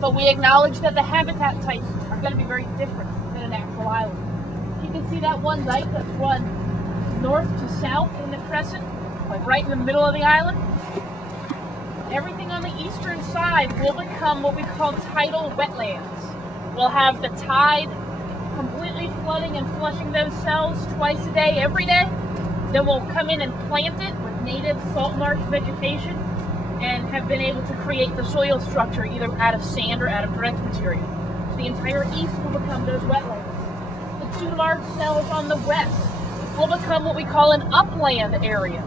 but we acknowledge that the habitat types are going to be very different than an actual island. You can see that one dike that runs north to south in the crescent, like right in the middle of the island. Everything on the eastern side will become what we call tidal wetlands. We'll have the tide completely flooding and flushing those cells twice a day, every day. Then we'll come in and plant it with native salt marsh vegetation and have been able to create the soil structure either out of sand or out of dredge material. So the entire east will become those wetlands. The two large cells on the west will become what we call an upland area.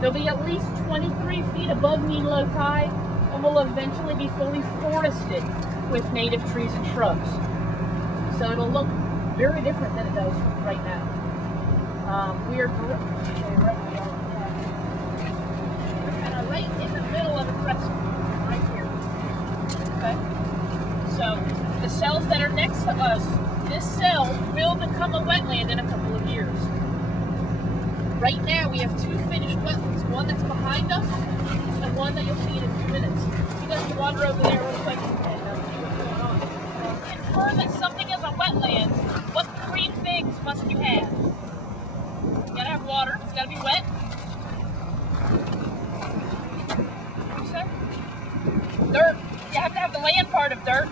They'll be at least 23 feet above mean low tide and will eventually be fully forested with native trees and shrubs. So it'll look very different than it does right now. We're kind of right in the middle of the crescent, right here. Okay? So the cells that are next to us, this cell will become a wetland in a couple of years. Right now we have two finished wetlands, one that's behind us and one that you'll see in a few minutes. You guys can wander over there real quick and see what's going on. To ensure that something is a wetland, what three things must you have? You gotta have water, it's gotta be wet. Dirt. You have to have the land part of dirt.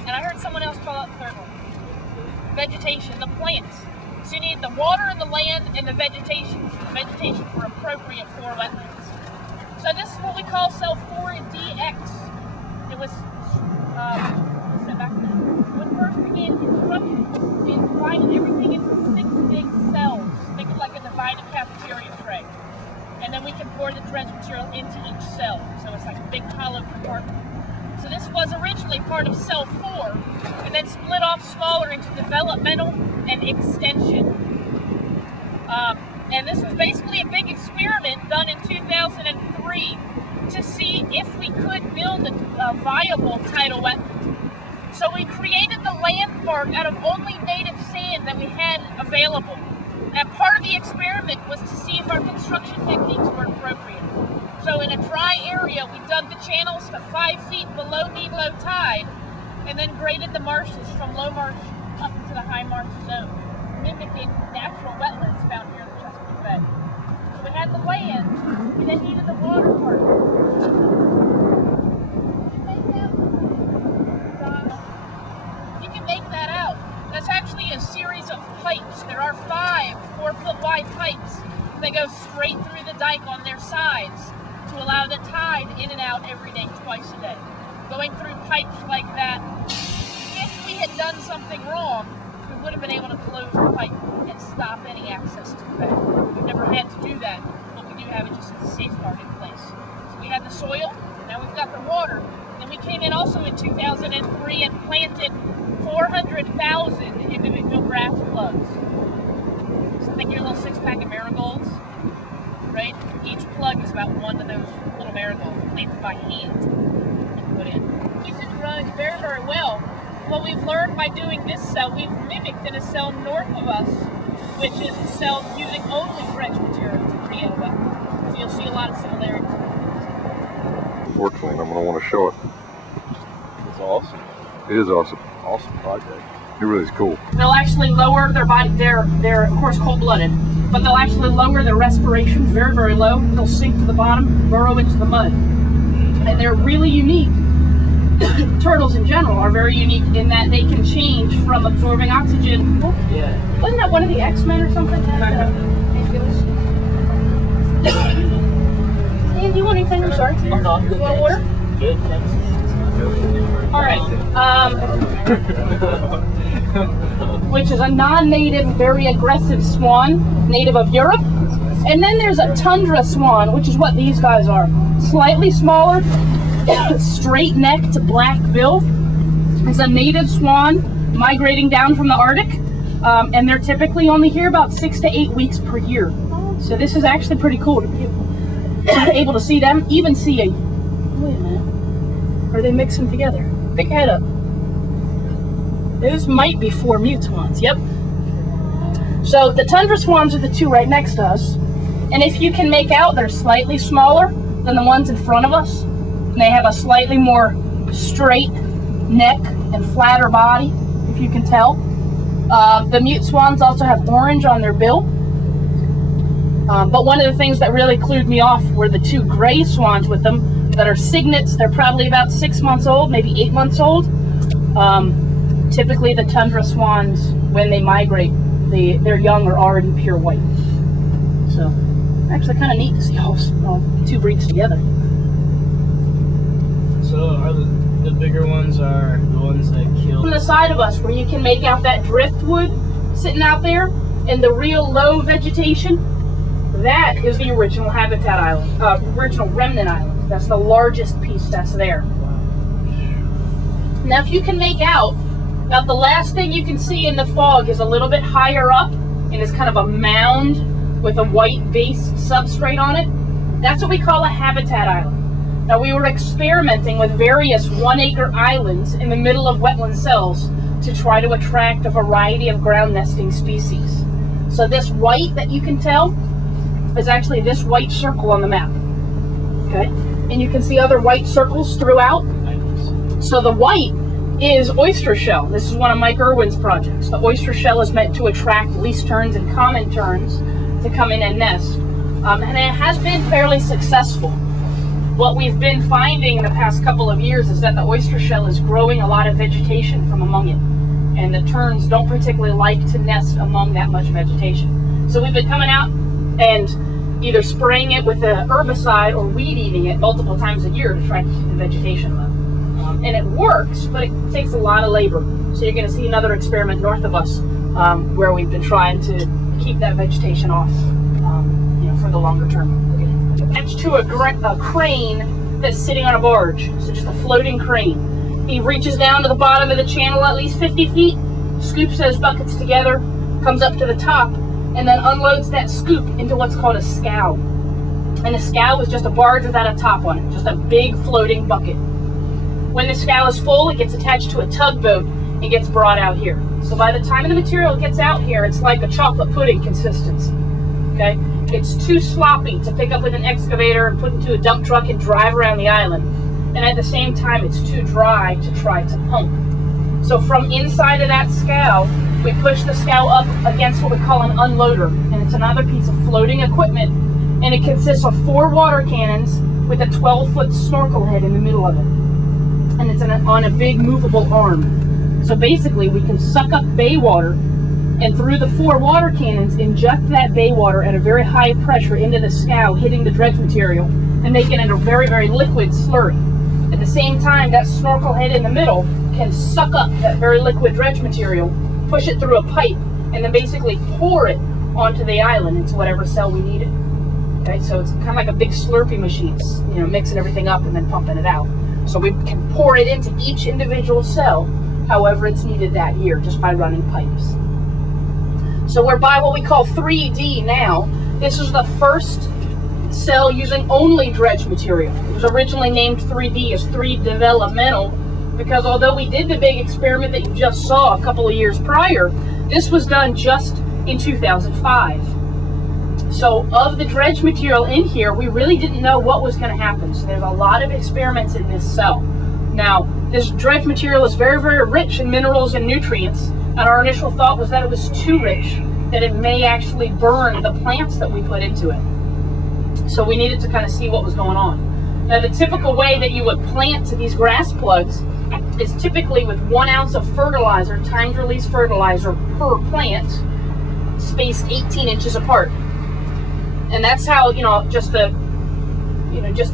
And I heard someone else call out the third one. Vegetation, the plants. So you need the water and the land and the vegetation. The vegetation for appropriate for wetlands. So this is what we call cell 4DX. It was, when first began construction, we divided everything into 6 big cells. Think of like a divided cafeteria tray. And then we can pour the dredge material into each cell. So it's like a big hollow compartment. So this was originally part of cell 4 and then split off smaller into developmental and extension. And this was basically a big experiment done in 2003 to see if we could build a viable tidal wetland. So we created the land part out of only native sand that we had available. And part of the experiment was to see if our construction techniques were appropriate. So in a dry area, we dug the channels to 5 feet below mean low tide, and then graded the marshes from low marsh up into the high marsh zone, mimicking natural wetlands found here in the Chesapeake Bay. So we had the land, we then needed the water part. You can make that out. That's actually a series of pipes. There are 5 4-foot wide pipes. They go straight through the dike on their sides to allow the tide in and out every day, twice a day. Going through pipes like that, if we had done something wrong, we would have been able to close the pipe and stop any access to the bay. We've never had to do that, but we do have it just as a safeguard in place. So we had the soil, now we've got the water. Then we came in also in 2003 and planted 400,000 individual grass plugs. So think your little 6-pack of marigolds, right? Each plug is about one of those little marigolds planted by hand and put in. These are growing very, very well. What we've learned by doing this cell, we've mimicked in a cell north of us, which is a cell using only dredge material to create a wetland. So you'll see a lot of similarities. Fortunately, I'm going to want to show it. It's awesome. It is awesome. Awesome project. It really is cool. They'll actually lower their body, they're of course cold-blooded, but they'll actually lower their respiration very, very low. They'll sink to the bottom, burrow into the mud. And they're really unique. Turtles in general are very unique in that they can change from absorbing oxygen. Yeah. Wasn't that one of the X-Men or something? Ian, do you want anything? I'm sorry. I'm not good. You want water? Good, thanks. All right. Which is a non-native, very aggressive swan, native of Europe. And then there's a tundra swan, which is what these guys are. Slightly smaller, straight-necked black bill. It's a native swan migrating down from the Arctic. And they're typically only here about 6 to 8 weeks per year. So this is actually pretty cool to be able to see them, even see a... Wait a minute. Are they mixing together? Pick your head up. Those might be 4 mute swans. Yep. So the tundra swans are the 2 right next to us. And if you can make out, they're slightly smaller than the ones in front of us. And they have a slightly more straight neck and flatter body, if you can tell. The mute swans also have orange on their bill. But one of the things that really clued me off were the two gray swans with them that are cygnets. They're probably about 6 months old, maybe 8 months old. Typically the tundra swans, when they migrate, their young are already pure white. So actually kind of neat to see all two breeds together. So are the bigger ones are the ones that kill? On the side of us where you can make out that driftwood sitting out there and the real low vegetation, that is the original habitat island, original remnant island. That's the largest piece that's there. Now if you can make out, about the last thing you can see in the fog is a little bit higher up and it's kind of a mound with a white base substrate on it. That's what we call a habitat island. Now we were experimenting with various 1-acre islands in the middle of wetland cells to try to attract a variety of ground nesting species. So this white that you can tell is actually this white circle on the map. Okay, and you can see other white circles throughout. So the white is oyster shell. This is one of Mike Irwin's projects. The oyster shell is meant to attract least terns and common terns to come in and nest. And it has been fairly successful. What we've been finding in the past couple of years is that the oyster shell is growing a lot of vegetation from among it. And the terns don't particularly like to nest among that much vegetation. So we've been coming out and either spraying it with a herbicide or weed eating it multiple times a year to try to keep the vegetation low. And it works, but it takes a lot of labor. So you're going to see another experiment north of us where we've been trying to keep that vegetation off, for the longer term. Attached to a crane that's sitting on a barge, so just a floating crane. He reaches down to the bottom of the channel at least 50 feet, scoops those buckets together, comes up to the top, and then unloads that scoop into what's called a scow. And a scow is just a barge without a top on it, just a big floating bucket. When the scow is full, it gets attached to a tugboat and gets brought out here. So by the time the material gets out here, it's like a chocolate pudding consistency. Okay? It's too sloppy to pick up with an excavator and put into a dump truck and drive around the island. And at the same time, it's too dry to try to pump. So from inside of that scow, we push the scow up against what we call an unloader. And it's another piece of floating equipment. And it consists of 4 water cannons with a 12-foot snorkel head in the middle of it. And it's on a big movable arm. So basically we can suck up bay water and through the 4 water cannons inject that bay water at a very high pressure into the scow, hitting the dredge material and making it a very, very liquid slurry. At the same time, that snorkel head in the middle can suck up that very liquid dredge material, push it through a pipe, and then basically pour it onto the island into whatever cell we need it. Okay, so it's kind of like a big slurpy machine, mixing everything up and then pumping it out. So we can pour it into each individual cell, however it's needed that year, just by running pipes. So we're by what we call 3D now. This is the first cell using only dredge material. It was originally named 3D as 3 developmental, because although we did the big experiment that you just saw a couple of years prior, this was done just in 2005. So of the dredge material in here, we really didn't know what was going to happen. So there's a lot of experiments in this cell. Now, this dredge material is very, very rich in minerals and nutrients. And our initial thought was that it was too rich, that it may actually burn the plants that we put into it. So we needed to kind of see what was going on. Now, the typical way that you would plant these grass plugs is typically with 1 ounce of fertilizer, timed release fertilizer per plant, spaced 18 inches apart. And that's how, just the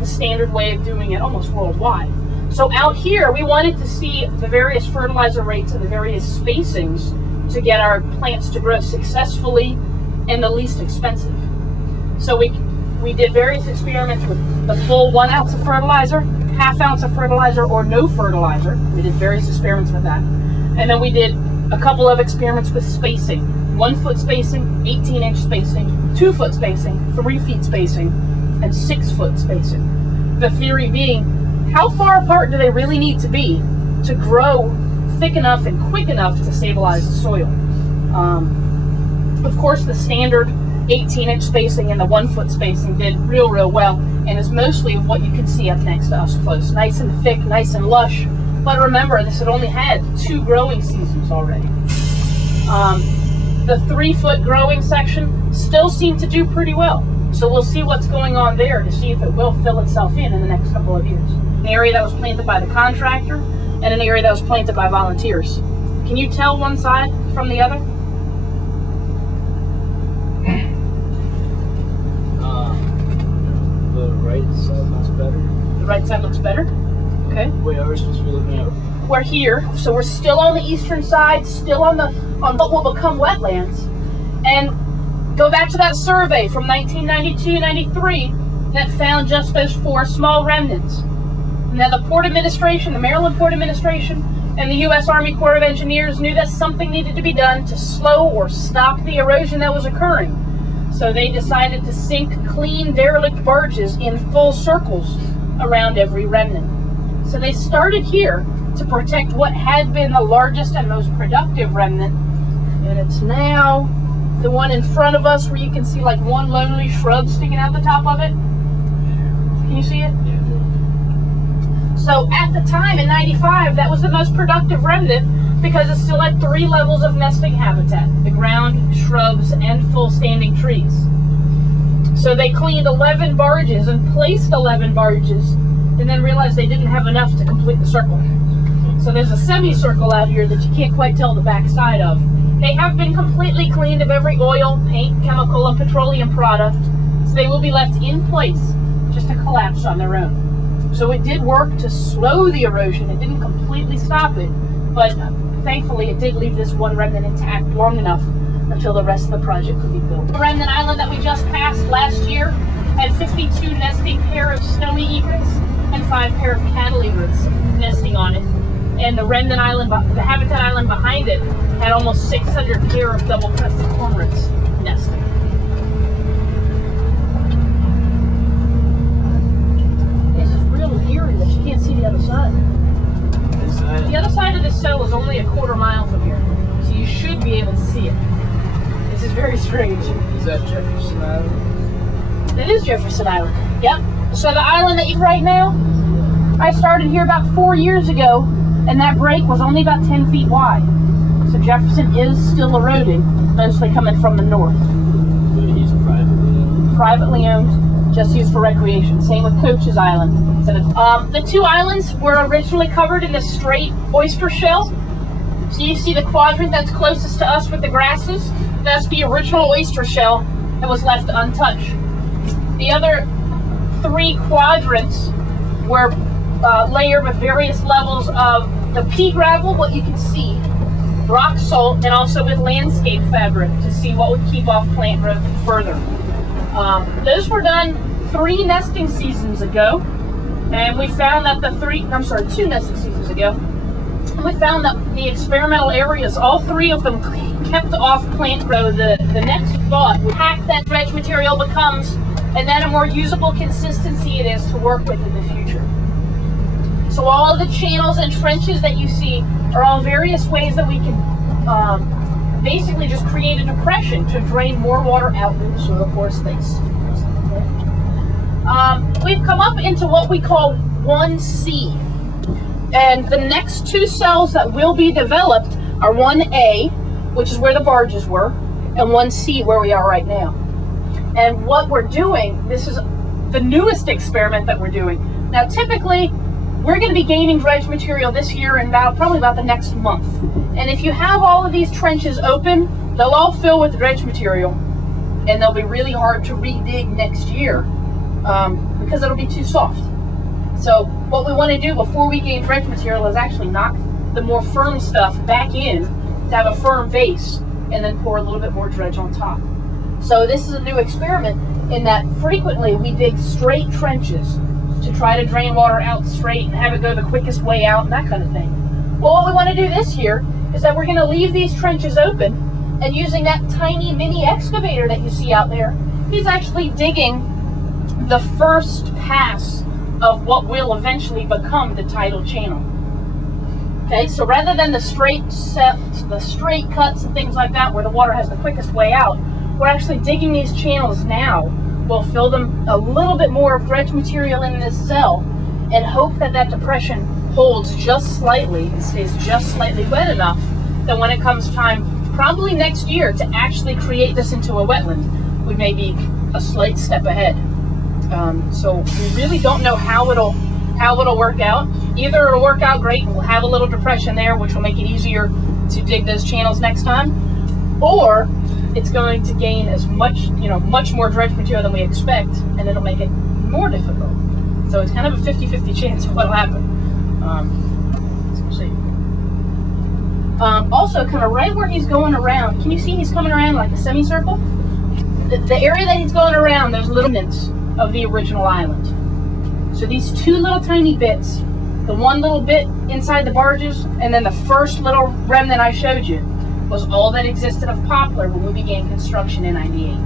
standard way of doing it almost worldwide. So out here, we wanted to see the various fertilizer rates and the various spacings to get our plants to grow successfully and the least expensive. So we did various experiments with the full 1 ounce of fertilizer, ½ ounce of fertilizer, or no fertilizer. We did various experiments with that. And then we did a couple of experiments with spacing. 1 foot spacing, 18-inch spacing, 2 foot spacing, 3 feet spacing, and 6 foot spacing. The theory being, how far apart do they really need to be to grow thick enough and quick enough to stabilize the soil? Of course, the standard 18-inch spacing and the 1 foot spacing did real well, and is mostly of what you can see up next to us close. Nice and thick, nice and lush, But remember, this had only had 2 growing seasons already. The 3-foot growing section still seemed to do pretty well. So we'll see what's going on there to see if it will fill itself in the next couple of years. An area that was planted by the contractor and an area that was planted by volunteers. Can you tell one side from the other? The right side looks better. The right side looks better? Okay. Wait, are we supposed to be looking at? We're here, so we're still on the eastern side, still on what will become wetlands. And go back to that survey from 1992-93 that found just those 4 small remnants. Now the Port Administration, the Maryland Port Administration, and the U.S. Army Corps of Engineers knew that something needed to be done to slow or stop the erosion that was occurring. So they decided to sink clean derelict barges in full circles around every remnant. So they started here to protect what had been the largest and most productive remnant, and it's now the one in front of us where you can see like one lonely shrub sticking out the top of it. Can you see it? Yeah. So at the time in 95, that was the most productive remnant because it still had 3 levels of nesting habitat: the ground, shrubs, and full standing trees. So they cleaned 11 barges and placed 11 barges and then realized they didn't have enough to complete the circle. So there's a semicircle out here that you can't quite tell the back side of. They have been completely cleaned of every oil, paint, chemical, and petroleum product, so they will be left in place just to collapse on their own. So it did work to slow the erosion. It didn't completely stop it, but thankfully it did leave this one remnant intact long enough until the rest of the project could be built. The remnant island that we just passed last year had 52 nesting pair of snowy egrets and 5 pair of cattle egrets nesting on it. And the remnant island, the habitat island behind it, had almost 600 pair of double-crested cormorants nesting. This is real eerie that you can't see the other side. The other side of this cell is only a quarter mile from here, so you should be able to see it. This is very strange. Is that Jefferson Island? It is Jefferson Island. Yep. So the island that you're right now, I started here about 4 years ago, and that break was only about 10 feet wide. So Jefferson is still eroding, mostly coming from the north. But he's Privately owned, just used for recreation. Same with Coach's Island. So the 2 islands were originally covered in this straight oyster shell. So you see the quadrant that's closest to us with the grasses? That's the original oyster shell that was left untouched. The other 3 quadrants were layered with various levels of the pea gravel, what you can see, rock salt, and also with landscape fabric to see what would keep off plant growth further. Those were done 3 nesting seasons ago, and we found that 2 nesting seasons ago, and we found that the experimental areas, all 3 of them kept off plant growth. The next thought would hack that dredge material becomes, and then a more usable consistency it is to work with in the future. So all of the channels and trenches that you see are all various ways that we can basically just create a depression to drain more water out into soil pore space. We've come up into what we call 1C. And the next 2 cells that will be developed are 1A, which is where the barges were, and 1C, where we are right now. And what we're doing, this is the newest experiment that we're doing. Now typically, we're going to be gaining dredge material this year and probably about the next month. And if you have all of these trenches open, they'll all fill with dredge material, and they'll be really hard to re-dig next year because it'll be too soft. So what we want to do before we gain dredge material is actually knock the more firm stuff back in to have a firm base, and then pour a little bit more dredge on top. So this is a new experiment in that frequently we dig straight trenches to try to drain water out straight and have it go the quickest way out and that kind of thing. Well, what we want to do this year is that we're going to leave these trenches open, and using that tiny mini excavator that you see out there, he's actually digging the first pass of what will eventually become the tidal channel. Okay, so rather than the straight cuts and things like that where the water has the quickest way out, we're actually digging these channels now. We'll fill them a little bit more of dredge material in this cell and hope that that depression holds just slightly, and stays just slightly wet enough that when it comes time, probably next year, to actually create this into a wetland, we may be a slight step ahead. So we really don't know how it'll work out. Either it'll work out great and we'll have a little depression there, which will make it easier to dig those channels next time, or it's going to gain as much, much more dredge material than we expect, and it'll make it more difficult. So it's kind of a 50-50 chance of what'll happen. So we'll see. Also, kind of right where he's going around, can you see he's coming around like a semicircle? The area that he's going around, there's little remnants of the original island. So these two little tiny bits, the one little bit inside the barges, and then the first little remnant I showed you, was all that existed of Poplar when we began construction in '98.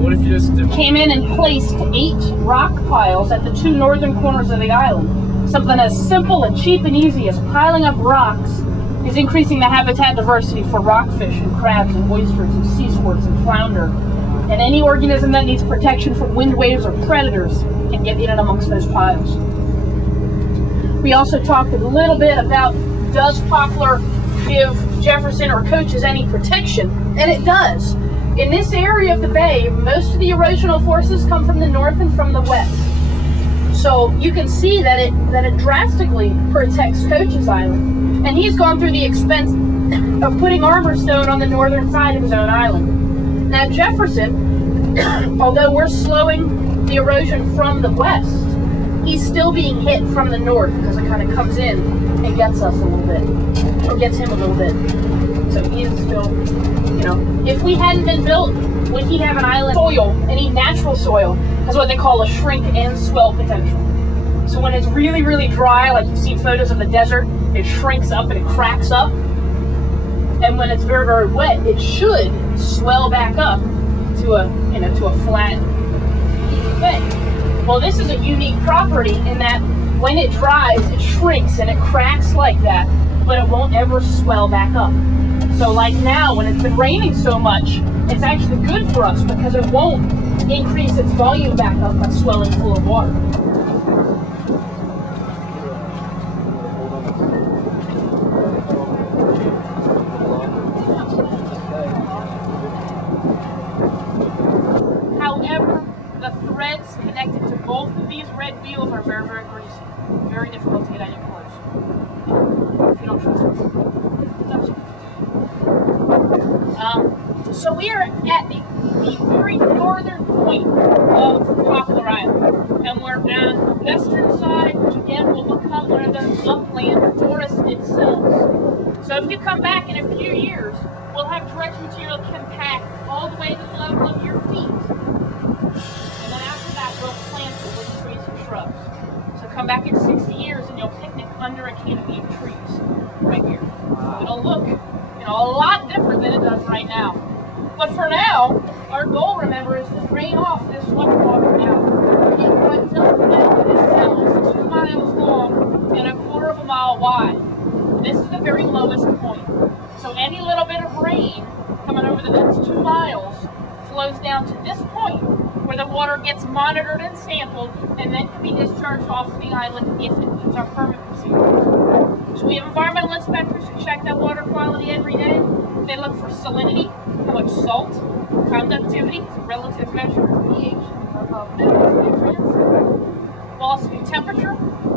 What if you just Came in and placed 8 rock piles at the 2 northern corners of the island. Something as simple and cheap and easy as piling up rocks is increasing the habitat diversity for rockfish and crabs and oysters and sea squirts and flounder. And any organism that needs protection from wind waves or predators can get in and amongst those piles. We also talked a little bit about, does Poplar give Jefferson or Coaches any protection? And it does. In this area of the bay, most of the erosional forces come from the north and from the west. So you can see that it drastically protects Coaches Island. And he's gone through the expense of putting armor stone on the northern side of his own island. Now Jefferson, although we're slowing the erosion from the west, he's still being hit from the north because it kind of comes in and gets us a little bit, or gets him a little bit. So he is still, if we hadn't been built, would he have an island soil? Any natural soil has what they call a shrink and swell potential. So when it's really, really dry, like you've seen photos of the desert, it shrinks up and it cracks up. And when it's very, very wet, it should swell back up to a flat thing. Well, this is a unique property in that when it dries, it shrinks and it cracks like that, but it won't ever swell back up. So like now, when it's been raining so much, it's actually good for us because it won't increase its volume back up by swelling full of water. However, the threads connected to both of these red wheels are very, very greasy. Very difficult to get any close. If you don't trust us. So we are at the very northern point of Poplar Island, and we're on the western side, which again will become one of those upland forested cells. So if you come back in a few years, we'll have dredge material compact all the way to the level of your feet. And then after that, we'll plant it with trees and shrubs. So come back in 60 years and you'll picnic under a canopy of trees right here. It'll look, a lot different than it does right now. But for now, our goal, remember, is to drain off this much water now. It runs up and down this cell is 2 miles long and 1/4 mile wide. This is the very lowest point. So any little bit of rain coming over the next 2 miles flows down to this point where the water gets monitored and sampled and then can be discharged off the island if it meets our permit procedures. So we have environmental inspectors who check that water quality every day. They look for salinity, how much salt, conductivity, relative measure of pH of minerals and nutrients. We'll also do temperature,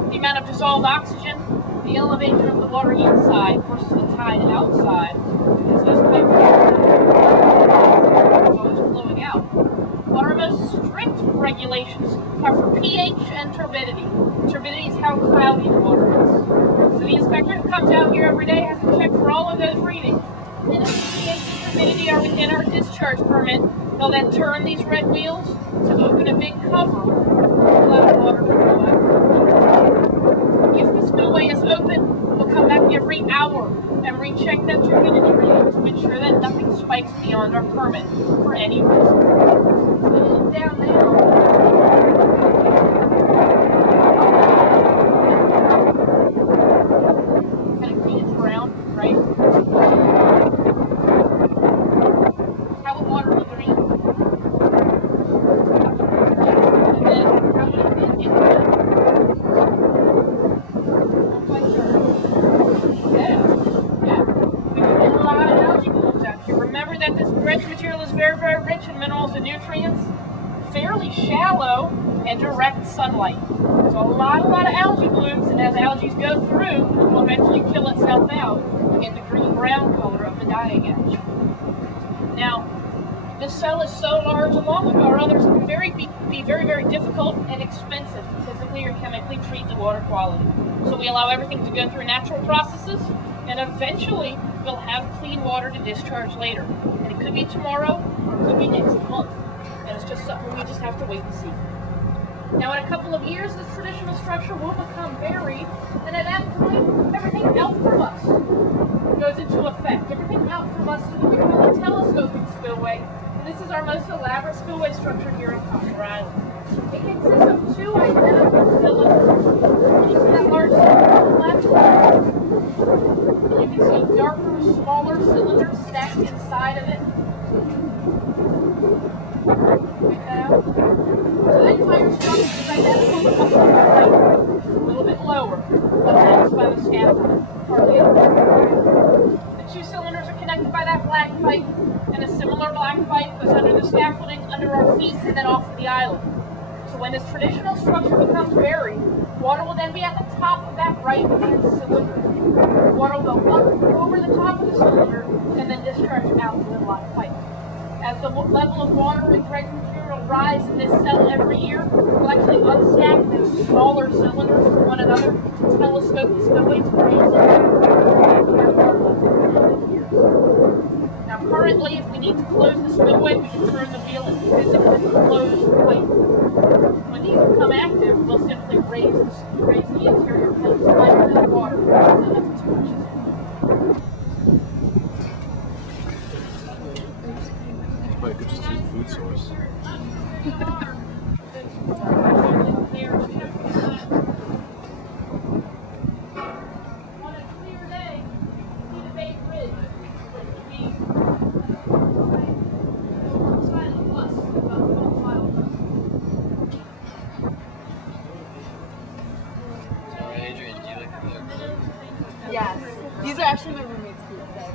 the amount of dissolved oxygen, the elevation of the water inside versus the tide outside, because those types of always flowing out. What our most strict regulations are for pH and turbidity. Turbidity is how cloudy the water is. So the inspector who comes out here every day has to check for all of those readings. And if the pH and turbidity are within our discharge permit, they'll then turn these red wheels to open a big cover to allow the water to flow out. If the spillway is open, we'll come back every hour and recheck that turbidity reading to ensure that nothing spikes beyond our permit for any reason. So look down now. Kind of green brown, right? How would water be green? and direct sunlight. There's a lot of algae blooms, and as algae go through, it will eventually kill itself out to get the green-brown color of the dying edge. Now, this cell is so large, along with our others, it can be very, very difficult and expensive to physically or chemically treat the water quality. So we allow everything to go through natural processes, and eventually we'll have clean water to discharge later. And it could be tomorrow, or it could be next month. And it's just something we just have to wait and see. Now, in a couple of years, this traditional structure will become buried, and at that point, everything out from us goes into effect. Everything out from us is what we call a telescoping spillway, and this is our most elaborate spillway structure here on Poplar Island. It consists of two identical cylinders. You see that large cylinder on the left? And you can see darker, smaller cylinders stacked inside of it. Check that out. So the entire structure is identical to Poplar Island, a little bit lower, but that's by the scaffold. Hardly ever. The two cylinders are connected by that black pipe, and a similar black pipe goes under the scaffolding under our feet and then off the island. So when this traditional structure becomes buried, water will then be at the top of that right-hand cylinder. Water will go up over the top of the cylinder and then discharge out through the black pipe. As the level of water and dredging material rise in this cell every year, we'll actually unstack those smaller cylinders from one another, telescope the spillway to raise it. Now currently, if we need to close the spillway, we can turn the wheel and physically close the pipe. When these become active, we'll simply raise the interior pipes higher than the water. So that's too much. I could just use food source. On a clear day, see the Bay Bridge, which would be slightly plus about 12 miles. So, Adrian, do you like the Yes. These are actually my roommates' food today.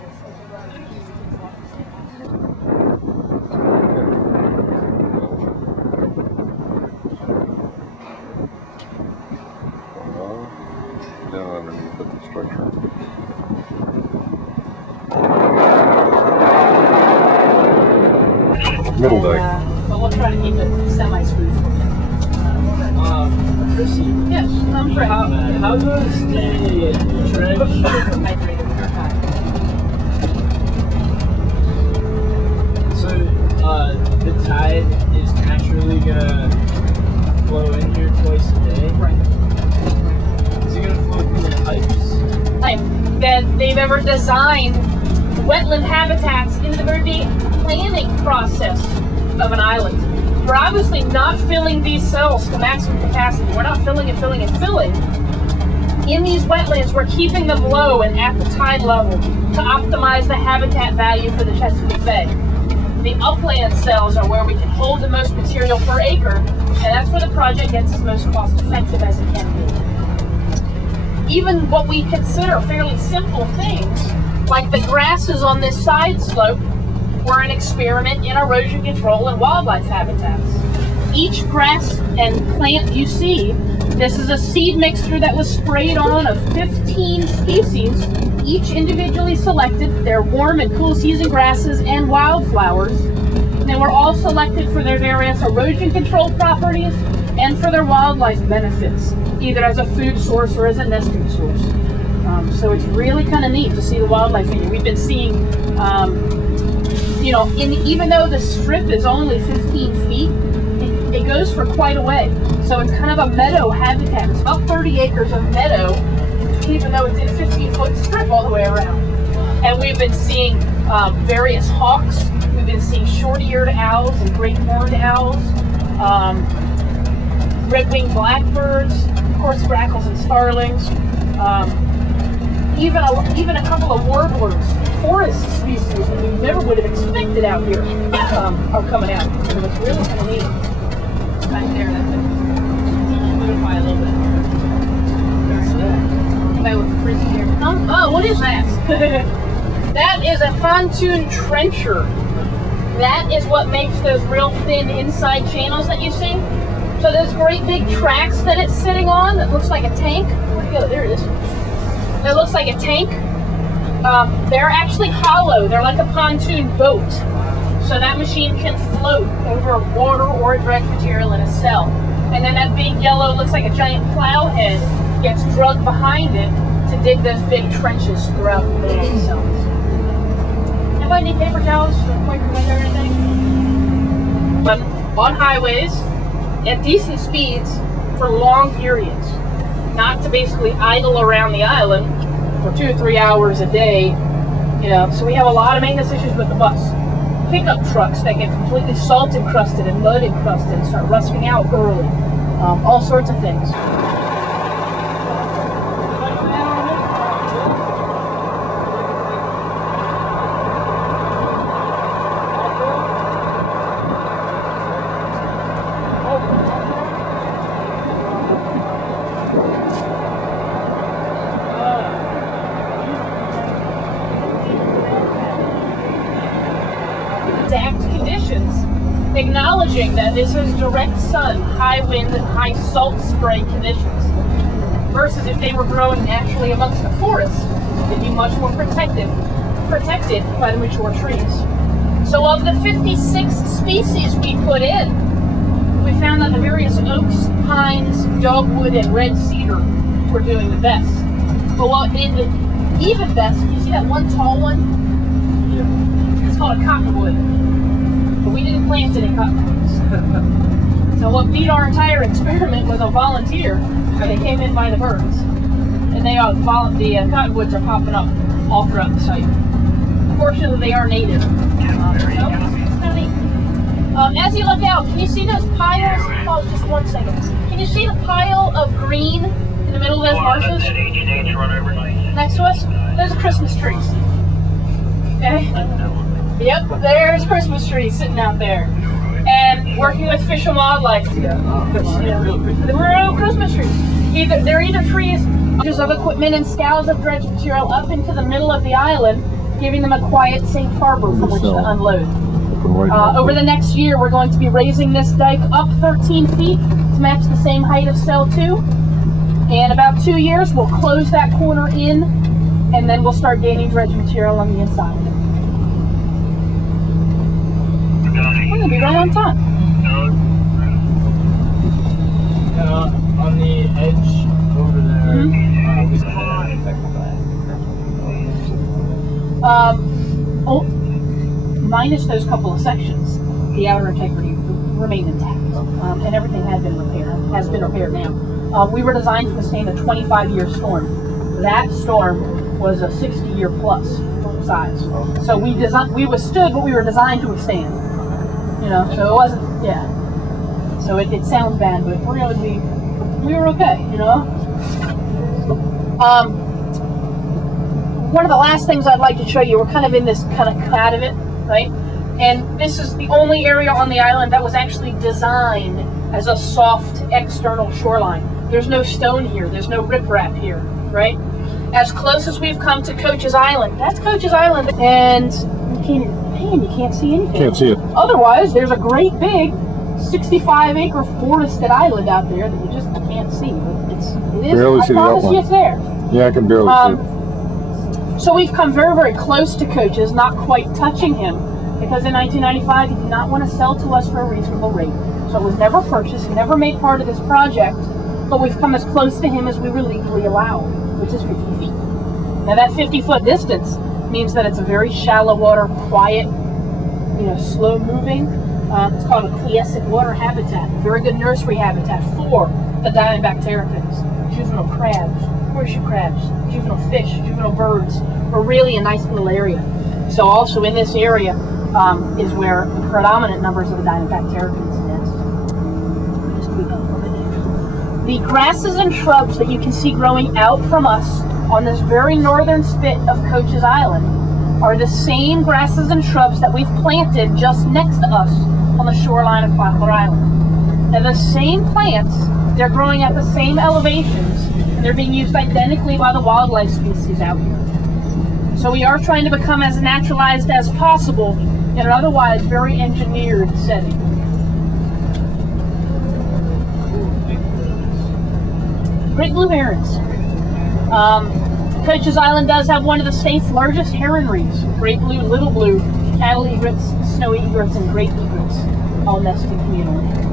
Down underneath of the structure. Middle deck. But we'll try to keep it semi-smooth. Chrissy, Yes, I'm Fred. how does the dredge? So, the tide is naturally gonna flow in here twice a day. Right. Is it gonna flow through the pipes? That they've ever designed wetland habitats into the very planning process of an island. We're obviously not filling these cells to maximum capacity. We're not filling. In these wetlands, we're keeping them low and at the tide level to optimize the habitat value for the Chesapeake Bay. The upland cells are where we can hold the most material per acre, and that's where the project gets as most cost effective as it can be. Even what we consider fairly simple things, like the grasses on this side slope, were an experiment in erosion control and wildlife habitats. Each grass and plant you see, this is a seed mixture that was sprayed on of 15 species, each individually selected. They're warm and cool season grasses and wildflowers. They were all selected for their various erosion control properties and for their wildlife benefits, either as a food source or as a nesting source. So it's really kind of neat to see the wildlife in here. We've been seeing, even though the strip is only 15 feet, it goes for quite a way. So it's kind of a meadow habitat. It's about 30 acres of meadow, even though it's in a 15-foot strip all the way around. And we've been seeing various hawks. We've been seeing short-eared owls and great horned owls, red-winged blackbirds, of course grackles and starlings, even a couple of warblers, forest species that we never would have expected out here are coming out. So it's really kind of neat. Back there, that's it. Modify a little bit. Play with frizzy hair. Oh, what is that? That is a pontoon trencher. That is what makes those real thin inside channels that you see. So those great big tracks that it's sitting on that looks like a tank. Where'd it go? There it is. It looks like a tank. They're actually hollow. They're like a pontoon boat. So that machine can float over water or dredge material in a cell. And then that big yellow, looks like a giant plow head, gets drugged behind it to dig those big trenches throughout the middle of the cells. Anybody need paper towels to wipe your window or anything? But on highways, at decent speeds, for long periods. Not to basically idle around the island for 2 or 3 hours a day. You know, so we have a lot of maintenance issues with the bus. Pickup trucks that get completely salt encrusted and mud encrusted and start rusting out early. All sorts of things. Exact conditions, acknowledging that this is direct sun, high wind, high salt spray conditions, versus if they were growing naturally amongst the forest, they'd be much more protected by the mature trees. So of the 56 species we put in, we found that the various oaks, pines, dogwood, and red cedar were doing the best. But what did even best, you see that one tall one? It's called a cottonwood. But we didn't plant any cottonwoods. So what beat our entire experiment was a volunteer. They came in by the birds. And the cottonwoods are popping up all throughout the site. Fortunately, they are native. As you look out, can you see those piles? Oh, just 1 second. Can you see the pile of green in the middle of those marshes? Next to us? Those are Christmas trees. Okay? Yep, there's Christmas trees sitting out there. And working with Fish and Wildlife. They're real Christmas trees. They're either trees of equipment and scows of dredge material up into the middle of the island, giving them a quiet, safe harbor from which to unload. Over the next year, we're going to be raising this dike up 13 feet to match the same height of cell 2. In about 2 years, we'll close that corner in, and then we'll start gaining dredge material on the inside. We're going to be right on time. On the edge over there, minus those couple of sections, the outer integrity remained intact, and everything has been repaired now. We were designed to withstand a 25-year storm. That storm was a 60-year plus size. So we withstood what we were designed to withstand. You know, so it wasn't, yeah. So it sounds bad, but we were okay, you know? One of the last things I'd like to show you, we're kind of in this kind of cut of it, right? And this is the only area on the island that was actually designed as a soft external shoreline. There's no stone here, there's no riprap here, right? As close as we've come to Coach's Island, that's Coach's Island, and you can't see anything. Can't see it. Otherwise, there's a great big 65-acre forested island out there that you just can't see. It is. Barely I see the promise outline. you it's there. Yeah, I can barely see it. So we've come very, very close to Coach's, not quite touching him, because in 1995 he did not want to sell to us for a reasonable rate. So it was never purchased, never made part of this project, but we've come as close to him as we were legally allowed, which is 50 feet. Now that 50-foot distance means that it's a very shallow water, quiet, slow moving. It's called a quiescent water habitat, very good nursery habitat for the diamondback terrapins, juvenile crabs, horseshoe crabs, juvenile fish, juvenile birds. We're really a nice little area. So also in this area is where the predominant numbers of the diamondback terrapins nest. Just tweak that a little bit. The grasses and shrubs that you can see growing out from us on this very northern spit of Coach's Island are the same grasses and shrubs that we've planted just next to us on the shoreline of Poplar Island. Now the same plants, they're growing at the same elevations, and they're being used identically by the wildlife species out here. So we are trying to become as naturalized as possible in an otherwise very engineered setting. great blue herons. Coach's Island does have one of the state's largest heronries. Great blue, little blue, cattle egrets, snow egrets, and great egrets all nesting communally.